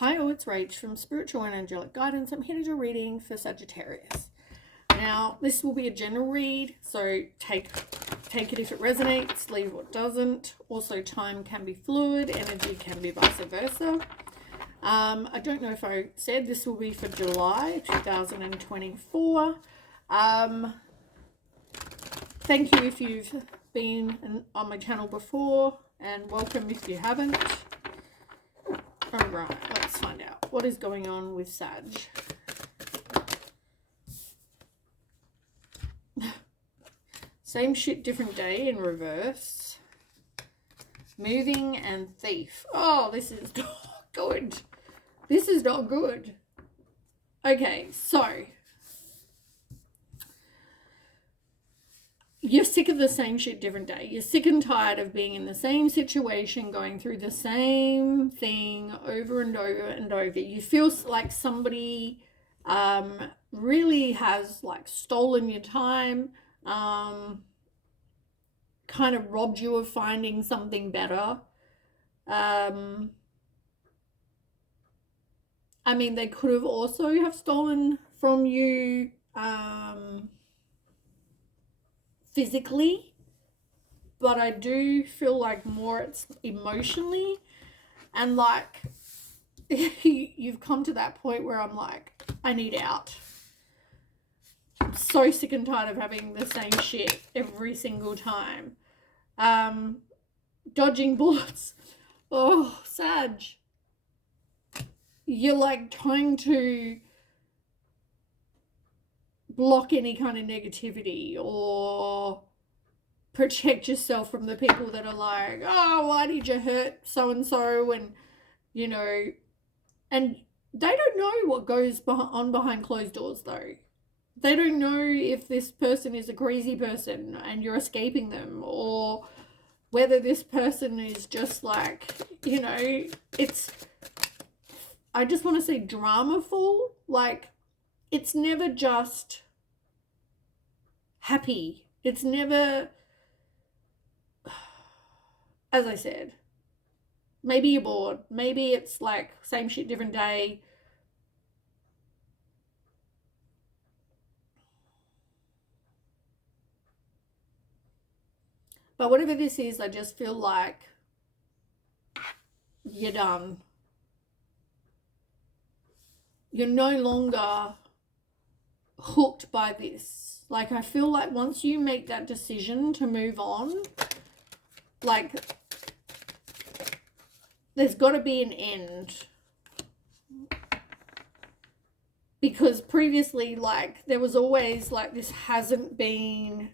Hi, it's Rach from Spiritual and Angelic Guidance. I'm here to do a reading for Sagittarius. Now, this will be a general read, so take it if it resonates, leave what doesn't. Also, time can be fluid, energy can be vice versa. I don't know if I said this will be for July 2024. Thank you if you've been on my channel before, and welcome if you haven't. Alright, let's find out what is going on with Sag. Same shit, different day in reverse. Moving and thief. Oh, this is not good. This is not good. Okay, so you're sick of the same shit, different day. You're sick and tired of being in the same situation, going through the same thing over and over and over. You feel like somebody really has like stolen your time, kind of robbed you of finding something better. I mean, they could have also have stolen from you physically, but I do feel like more it's emotionally, and like you've come to that point where I'm like, I need out. I'm so sick and tired of having the same shit every single time. Dodging bullets. Oh, Sag. You're like trying to block any kind of negativity or protect yourself from the people that are like, oh, why did you hurt so and so? And, you know, and they don't know what goes on behind closed doors, though. They don't know if this person is a crazy person and you're escaping them, or whether this person is just like, you know, it's, I just want to say dramaful. Like, it's never just happy. It's never, as I said, maybe you're bored. Maybe it's like same shit, different day. But whatever this is, I just feel like you're done. You're no longer hooked by this. Like, I feel like once you make that decision to move on, like, there's got to be an end. Because previously, like, there was always, like, this hasn't been...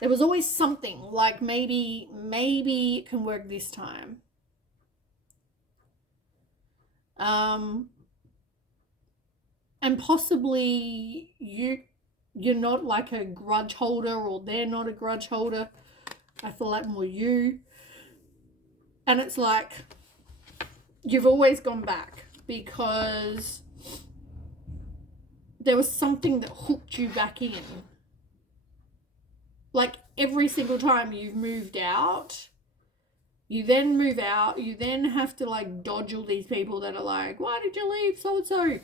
There was always something, like, maybe it can work this time. And possibly you're not like a grudge holder, or they're not a grudge holder. I feel like more you. And it's like you've always gone back because there was something that hooked you back in. Like every single time you've moved out, you then move out, you then have to like dodge all these people that are like, why did you leave so and so?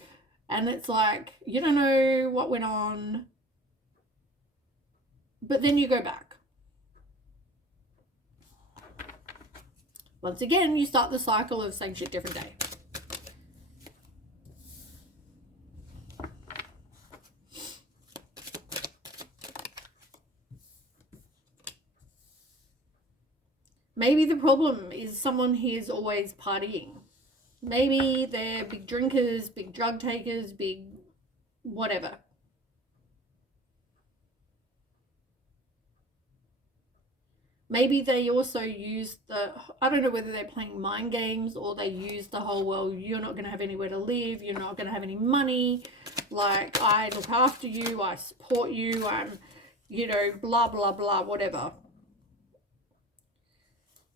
And it's like, you don't know what went on, but then you go back. Once again, you start the cycle of same shit, different day. Maybe the problem is someone here is always partying. Maybe they're big drinkers, big drug takers, big whatever. Maybe they also use I don't know whether they're playing mind games, or they use the whole, well, you're not going to have anywhere to live, you're not going to have any money, like, I look after you, I support you, I'm, you know, blah, blah, blah, whatever.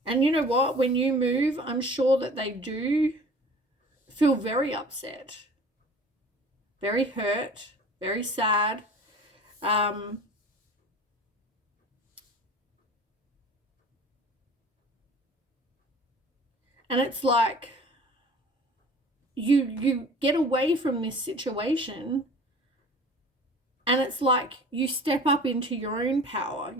And you know what? When you move, I'm sure that they do feel very upset, very hurt, very sad. And it's like you get away from this situation, and it's like you step up into your own power.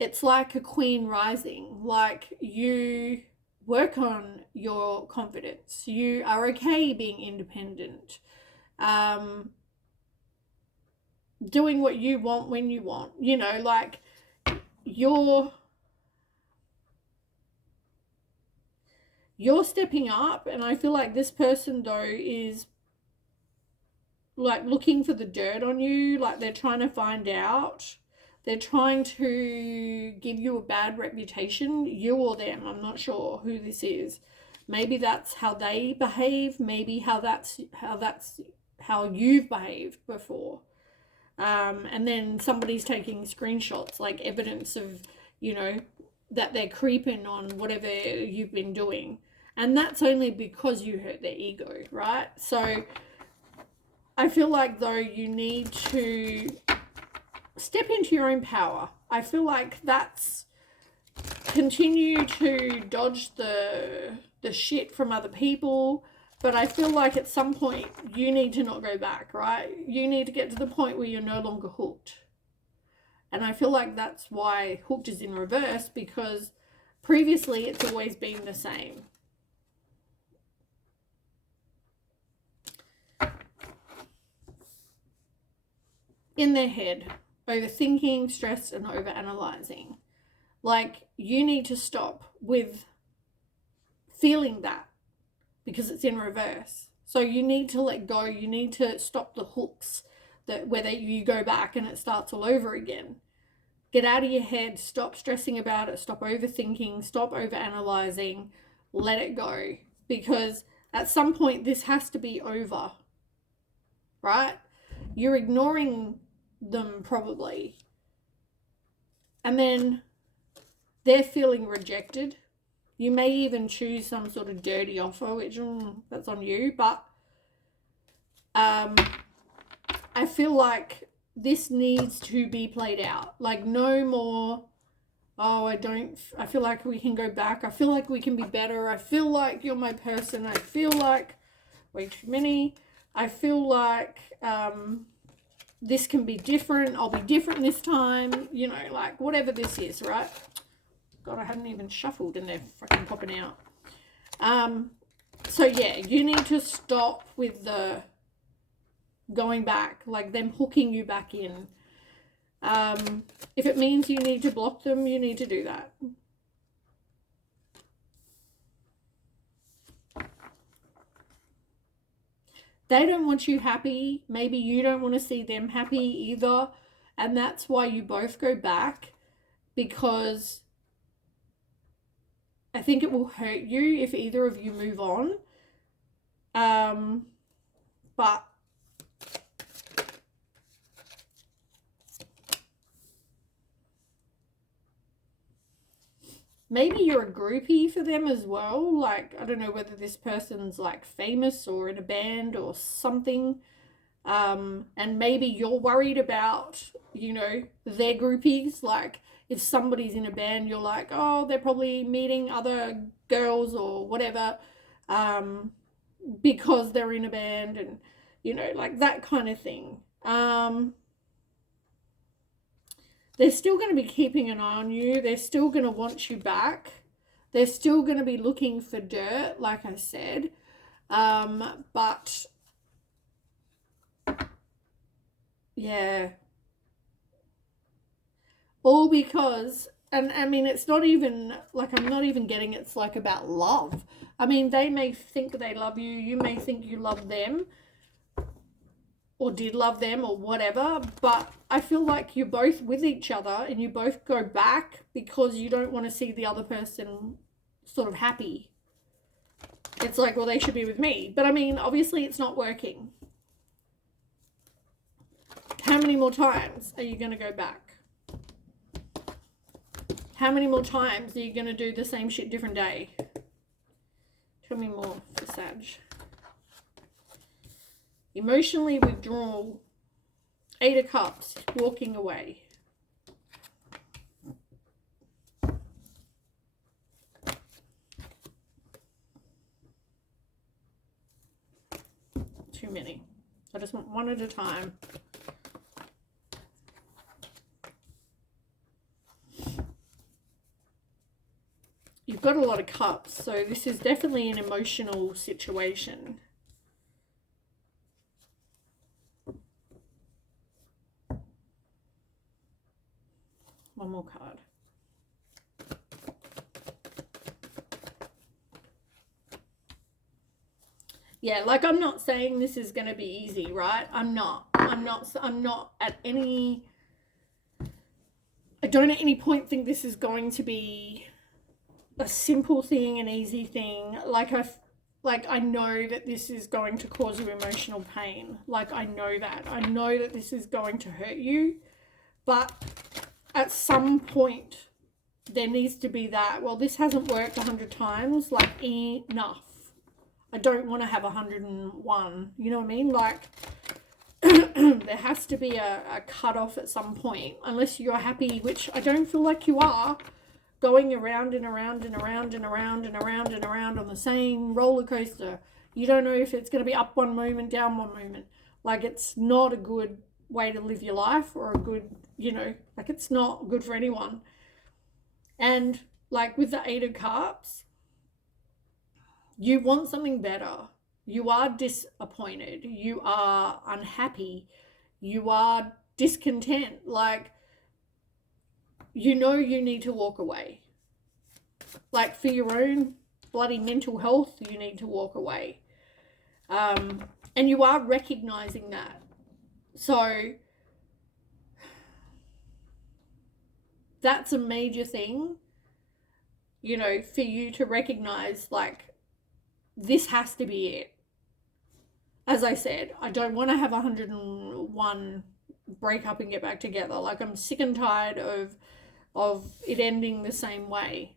It's like a queen rising. Like, you work on your confidence. You are okay being independent. Doing what you want when you want. You know, like, you're stepping up, and I feel like this person, though, is like looking for the dirt on you. Like, they're trying to find out. They're trying to give you a bad reputation, you or them. I'm not sure who this is. Maybe that's how they behave. Maybe that's how you've behaved before. And then somebody's taking screenshots, like evidence of, you know, that they're creeping on whatever you've been doing. And that's only because you hurt their ego, right? So I feel like, though, you need to step into your own power. I feel like that's continue to dodge the shit from other people, but I feel like at some point you need to not go back, right? You need to get to the point where you're no longer hooked. And I feel like that's why hooked is in reverse, because previously it's always been the same. In their head, overthinking, stressed, and overanalyzing. Like, you need to stop with feeling that, because it's in reverse. So you need to let go. You need to stop the hooks where you go back and it starts all over again. Get out of your head. Stop stressing about it. Stop overthinking. Stop overanalyzing. Let it go. Because at some point this has to be over. Right? You're ignoring them probably. And then they're feeling rejected. You may even choose some sort of dirty offer, which that's on you. But I feel like this needs to be played out. Like, no more, oh, I feel like we can go back. I feel like we can be better. I feel like you're my person. I feel like, way too many. I feel like this can be different. I'll be different this time. You know, like, whatever this is, right? God, I hadn't even shuffled and they're fucking popping out. So yeah, you need to stop with the going back, like them hooking you back in. If it means you need to block them, you need to do that. They don't want you happy. Maybe you don't want to see them happy either. And that's why you both go back, because I think it will hurt you if either of you move on. But maybe you're a groupie for them as well. Like, I don't know whether this person's like famous or in a band or something. And maybe you're worried about, you know, their groupies. Like, if somebody's in a band, you're like, oh, they're probably meeting other girls or whatever, because they're in a band, and, you know, like that kind of thing. They're still going to be keeping an eye on you. They're still going to want you back. They're still going to be looking for dirt, like I said. But yeah, all because, and I mean, it's not even like, I'm not even getting it's like about love. I mean, they may think they love you. You may think you love them, or did love them, or whatever, but I feel like you're both with each other and you both go back because you don't want to see the other person sort of happy. It's like, well, they should be with me. But I mean, obviously it's not working. How many more times are you going to go back? How many more times are you going to do the same shit different day? Tell me more for Sag. Emotionally withdrawal. 8 of Cups. Walking away. too many. I just want one at a time. You've got a lot of cups, so this is definitely an emotional situation. One more card. Yeah, like I'm not saying this is going to be easy, right? I'm not at any, I don't at any point think this is going to be a simple thing, an easy thing. Like I know that this is going to cause you emotional pain. Like I know that this is going to hurt you, but at some point there needs to be that, well, this hasn't worked 100 times, like enough. I don't want to have 101, you know what I mean? Like, there has to be a cutoff at some point, unless you're happy, which I don't feel like you are, going around and around and around and around and around and around on the same roller coaster. You don't know if it's going to be up one moment, down one moment. Like, it's not a good way to live your life, or a good, you know, like, it's not good for anyone. And, like, with the Eight of Cups, you want something better. You are disappointed. You are unhappy. You are discontent. Like, you know you need to walk away. Like, for your own bloody mental health, you need to walk away. And you are recognizing that. So, that's a major thing, you know, for you to recognize, like, this has to be it. As I said, I don't want to have 101 break up and get back together. Like, I'm sick and tired of it ending the same way.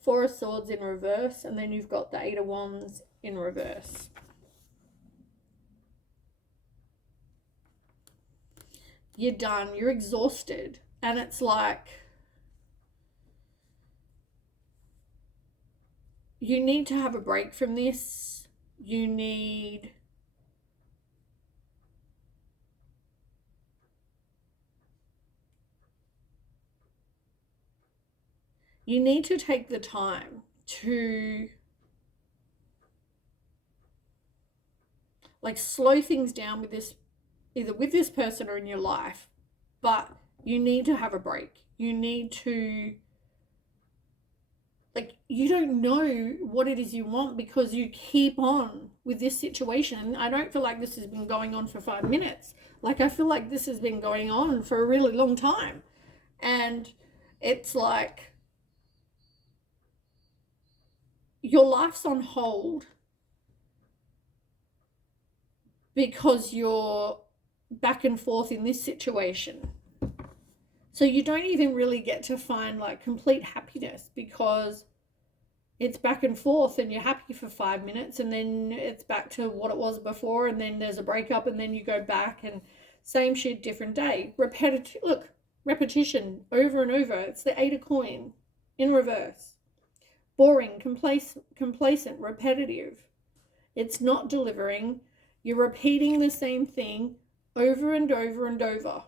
Four of Swords in reverse, and then you've got the Eight of Wands in reverse. You're done. You're exhausted. And it's like, you need to have a break from this. You need to take the time to, like, slow things down with this, either with this person or in your life. But you need to have a break. You need to, like, you don't know what it is you want because you keep on with this situation. I don't feel like this has been going on for 5 minutes. Like, I feel like this has been going on for a really long time. And it's like, your life's on hold because you're back and forth in this situation. So you don't even really get to find, like, complete happiness because it's back and forth and you're happy for 5 minutes and then it's back to what it was before, and then there's a breakup and then you go back and same shit, different day. Repetition over and over. It's the Eight of Coin in reverse. Boring, complacent, repetitive. It's not delivering. You're repeating the same thing over and over and over.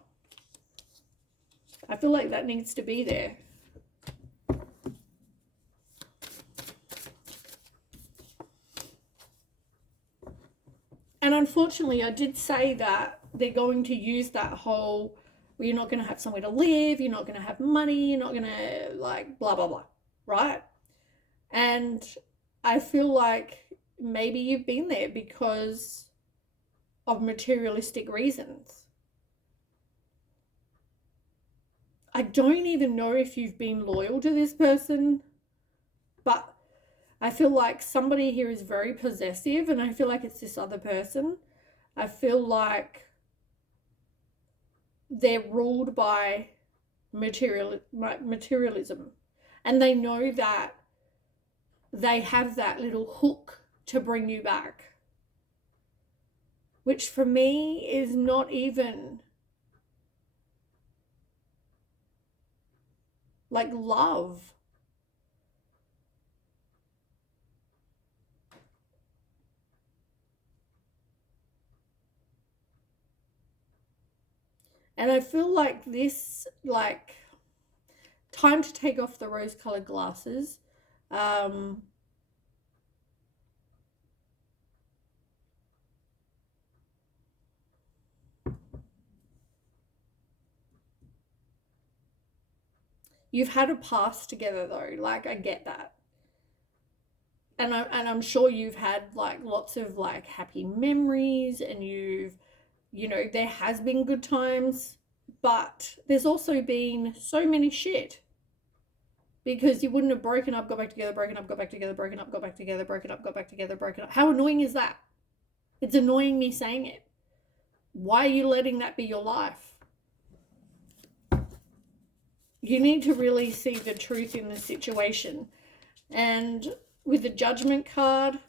I feel like that needs to be there. And unfortunately, I did say that they're going to use that whole, well, you're not going to have somewhere to live, you're not going to have money, you're not going to, like, blah, blah, blah, right? And I feel like maybe you've been there because of materialistic reasons. I don't even know if you've been loyal to this person, but I feel like somebody here is very possessive, and I feel like it's this other person. I feel like they're ruled by materialism, and they know that they have that little hook to bring you back, which for me is not even like love. And I feel like this, like, time to take off the rose-colored glasses. Um, you've had a past together though, like I get that. And I'm sure you've had like lots of like happy memories, and there has been good times, but there's also been so many shit, because you wouldn't have broken up, got back together, broken up, got back together, broken up, got back together, broken up, got back together, broken up. How annoying is that? It's annoying me saying it. Why are you letting that be your life? You need to really see the truth in the situation. And with the Judgment card,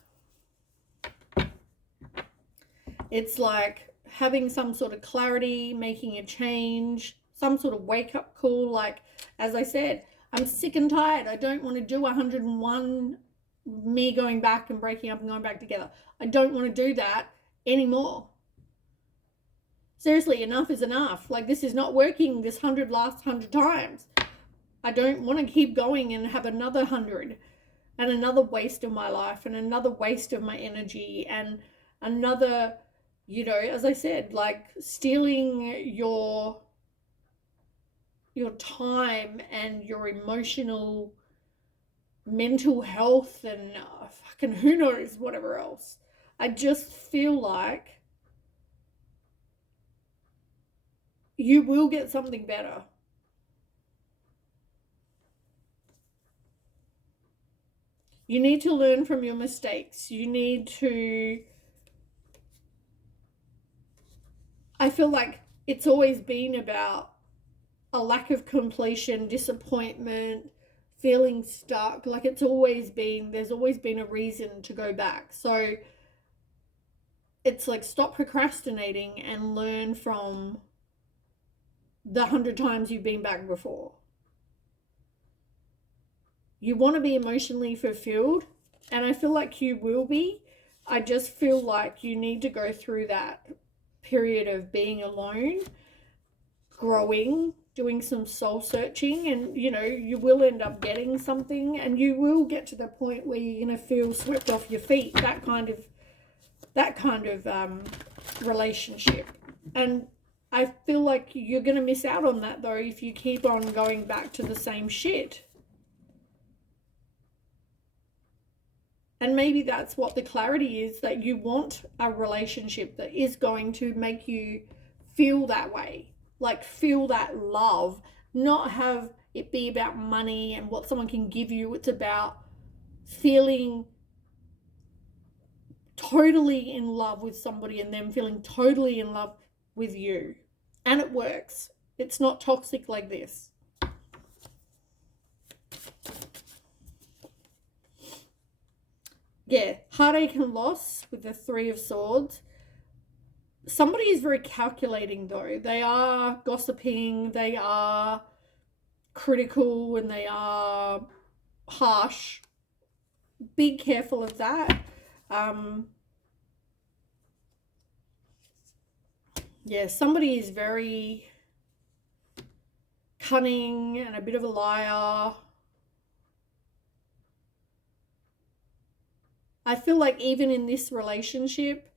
it's like having some sort of clarity, making a change, some sort of wake-up call. Like, as I said, I'm sick and tired. I don't want to do 101, me going back and breaking up and going back together. I don't want to do that anymore. Seriously, enough is enough. Like, this is not working this last 100 times. I don't want to keep going and have another 100 and another waste of my life and another waste of my energy and another, as I said, like stealing your time and your emotional, mental health and fucking who knows whatever else. I just feel like you will get something better. You need to learn from your mistakes. You need to... I feel like it's always been about a lack of completion, disappointment, feeling stuck. Like, there's always been a reason to go back. So it's like, stop procrastinating and learn from the 100 times you've been back before. You want to be emotionally fulfilled, and I feel like you will be. I just feel like you need to go through that period of being alone, growing, doing some soul searching, and you will end up getting something, and you will get to the point where you're going to feel swept off your feet, that kind of relationship. And I feel like you're going to miss out on that though if you keep on going back to the same shit. And maybe that's what the clarity is, that you want a relationship that is going to make you feel that way. Like, feel that love, not have it be about money and what someone can give you. It's about feeling totally in love with somebody and them feeling totally in love with you. And it works. It's not toxic like this. Yeah, heartache and loss with the Three of Swords. Somebody is very calculating though. They are gossiping, they are critical, and they are harsh. Be careful of that. Yeah, somebody is very cunning and a bit of a liar. I feel like even in this relationship,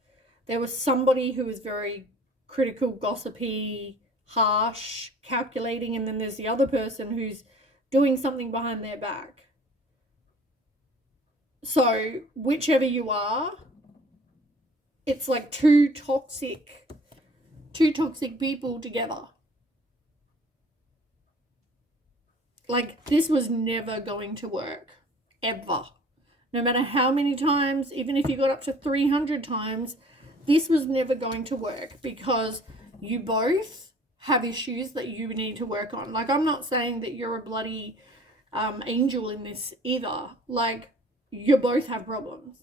there was somebody who was very critical, gossipy, harsh, calculating, and then there's the other person who's doing something behind their back. So whichever you are, it's like two toxic people together. Like, this was never going to work, ever. No matter how many times, even if you got up to 300 times, this was never going to work, because you both have issues that you need to work on. Like, I'm not saying that you're a bloody angel in this either. Like, you both have problems.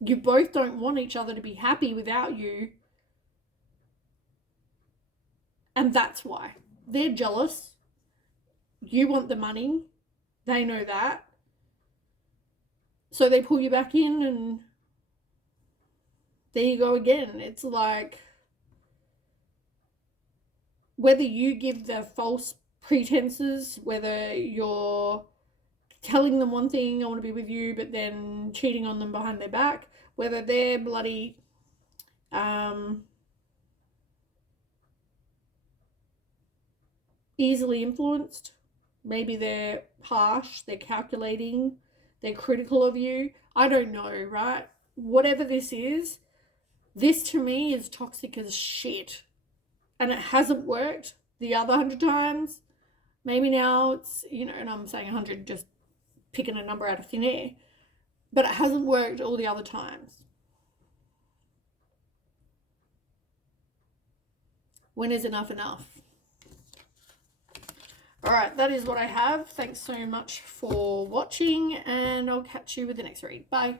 You both don't want each other to be happy without you. And that's why. They're jealous. You want the money. They know that. So they pull you back in, and there you go again. It's like, whether you give the false pretenses, whether you're telling them one thing, I want to be with you, but then cheating on them behind their back, whether they're bloody easily influenced, maybe they're harsh, they're calculating, they're critical of you, I don't know, right? Whatever this to me is toxic as shit. And it hasn't worked the other 100 times. Maybe now it's, and I'm saying 100 just picking a number out of thin air. But it hasn't worked all the other times. When is enough enough? Alright, that is what I have. Thanks so much for watching, and I'll catch you with the next read. Bye.